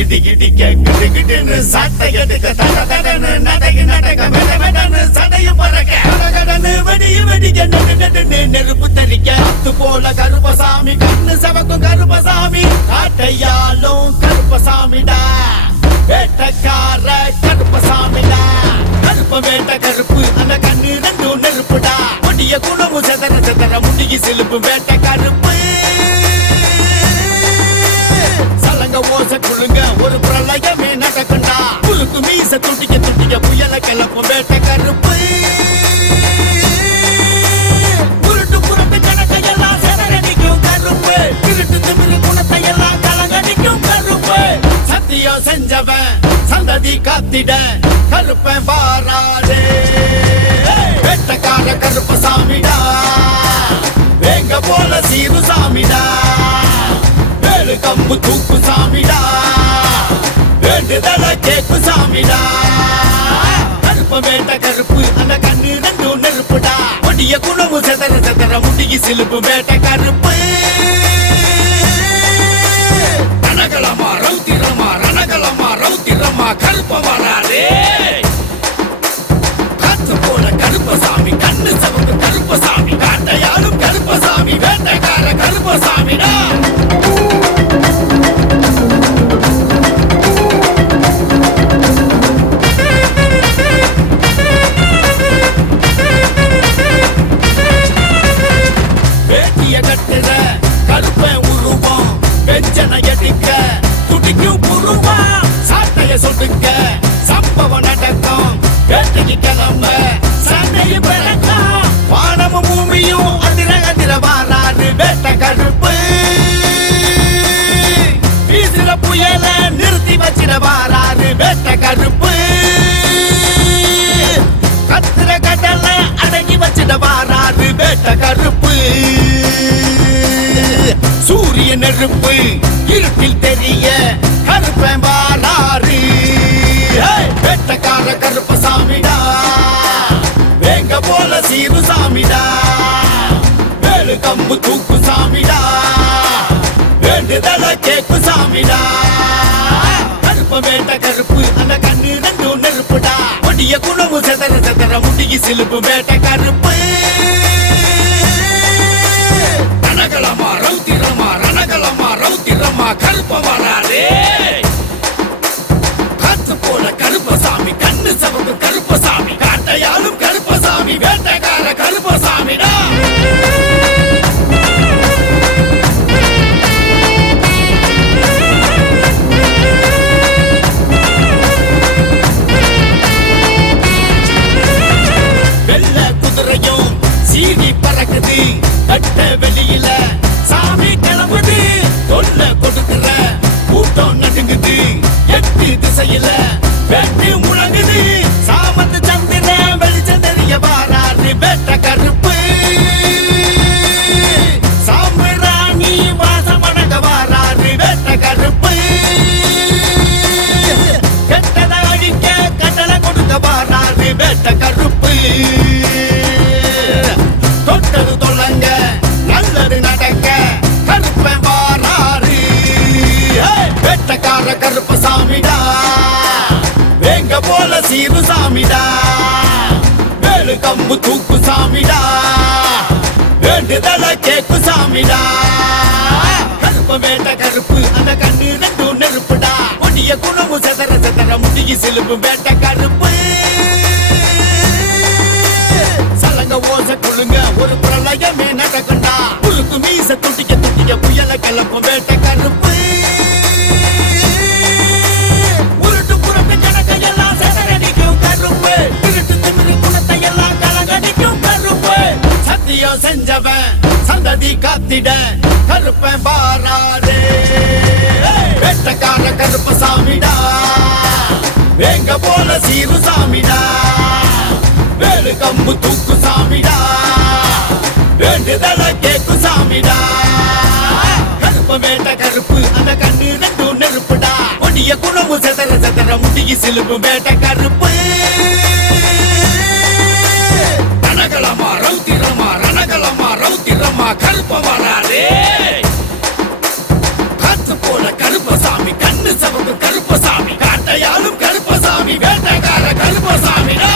இடி இடிக்க கிடு கிடுன்னு சட்டை எடுக்க தட தடன்னு நடைக்கு நடக்க வெட வெடன்னு சடையும் பறக்க கடகடன்னு வெடிய வெடிக்க நடு நடுன்னு நெருப்பு தெறிக்க அத்து போல கருப்பசாமி கண்ணு சவக்கும் கருப்பசாமி காட்டையாலும் கருப்பசாமிடா வேட்டக்கார கருப்பசாமிடா கருப்ப வேட்ட கருப்பு அந்த கண்ணு ரெண்டும் நெருப்புடா கொடிய குணமும் செதற செதற முடிய சிலுப்பு வேட்ட கருப்பு சலங்க ஓச குழுங்க ஒரு பிரளயமே நடக்குண்டா புலுக்கு மீச துட்டிக்க துட்டிக்க புயல கிளப்பும் வேட்ட கருப்பு உருட்டு புறத்து கணக்கையெல்லாம் செதறடிக்கும் கருப்பு திருட்டு திமிரு குணத்தை எல்லாம் கலங்கடிக்கும் கருப்பு சத்தியம் செஞ்சவன் சந்ததி காத்திட கருப்பன் பாராடே வேட்டக்கார கருப்பசாமிடா வேங்க போல சீரு சாமிடா வேலு கம்பு தூக்கு சாமிடா வேண்டுதல கேக்கு சாமிடா கருப்ப வேட்ட கருப்பு அந்த கண்ணு ரெண்டும் நெருப்புடா கொடிய குணமும் செதற செதற முடிய சிலுப்பு வேட்ட கருப்பு ரணகலமா ரௌத்திரமா ரணகலமா ரௌத்திரமா கருப்ப வராதே காத்து போல கருப்பசாமி கண்ணு சவக்கு கருப்பசாமி காட்டையாலும் கருப்பசாமி வேட்டைக்கார கருப்பசாமிடா வேட்டிய கட்டுற கருப்பன் உருவம் வெஞ்சனை எடுக்க துடிக்கும் புருவம் சாட்டைய சொடுக்க சம்பவம் நடக்கும் வேட்டைக்கு கிளம்ப சண்டையை பிறக்கும் வானமும் பூமியும் அதிர அதிர வாராது வேட்ட கருப்பு வீசுற புயல நிறுத்தி வச்சிட வாராது வேட்ட கருப்பு கத்துற கடல அடங்கி வச்சிட வாராது வேட்ட கருப்பு சூரிய நெருப்பு இருட்டில் தெரிய கருப்பன் வாராரு வேட்டக்கார கருப்பசாமிடா வேங்க போல சீரு சாமிடா வேலு கம்பு தூக்கு சாமிடா வேண்டுதல கேக்கு சாமிடா கருப்ப வேட்ட கருப்பு அந்த கண்ணு ரெண்டும் நெருப்புடா கொடிய குணமும் செதற செதற முடிய சிலுப்பு வேட்ட கருப்பு ரணகலமா ரௌத்திரமா ரணகலமா ரௌத்திரமா கருப்ப வராதே காத்து போல கருப்பசாமி கண்ணு சவக்கு கருப்பசாமி காட்டையாலும் கருப்பசாமி வேட்டைக்கார கருப்பசாமிடா வெள்ள குதிரையும் சீனி பறக்குது கட்ட வெளியில சாமி கிளம்புது தொல்ல கொடுக்கிற கூட்டம் நடுங்குது எட்டு திசையில வெட்டு முழங்குது சாமத்து சந்திர வெளிச்சம் தெரிய வாராரு வேட்ட கருப்பு சாம்பிராணி வாசம் அடங்க வாராரு வேட்ட கருப்பு கெட்டத அழிக்க கட்டளை கொடுக்க வாராரு வேட்ட கருப்பு தொட்டது தொல்லங்க நல்லது நடக்க கருப்பன் வாராரு வேட்டக்கார கருப்பசாமிடா வேங்க போல சீரு சாமிடா வேலு கம்பு தூக்கு சாமிடா வேண்டுதல கேக்கு சாமிடா கருப்ப வேட்ட கருப்பு அந்த கண்ணு ரெண்டும் நெருப்புடா கொடிய குணமும் செதற செதற முடிய சிலுப்பு வேட்ட கருப்பு சலங்க ஓச குழுங்க ஒரு பிரளயமே நடக்குண்டா புலுக்கு மீச துட்டிக்க துட்டிக்க புயல கிளப்பும் வேட்ட கருப்பு உருட்டு புறத்து கணக்கையெல்லாம் செதறடிக்கும் கருப்பு திருட்டு திமிரு குணத்தை எல்லாம் கலங்கடிக்கும் கருப்பு சத்தியம் செஞ்சவன் சந்ததி காத்திட கருப்பன் பாராடே வேட்டக்கார கருப்பசாமிடா வேங்க போல சீரு சாமிடா வேலு கம்பு தூக்கு சாமிடா வேண்டுதல கேக்கு சாமிடா கருப்ப வேட்ட கருப்பு அந்த கண்ணு ரெண்டும் நெருப்புடா கொடிய குணமும் செதற செதற முடிய சிலுப்பு வேட்ட கருப்பு ரணகலமா ரௌத்திரமா ரணகலமா ரௌத்திரமா கருப்ப வராதே காத்து போல கருப்பசாமி கண்ணு சவக்கு கருப்பசாமிடா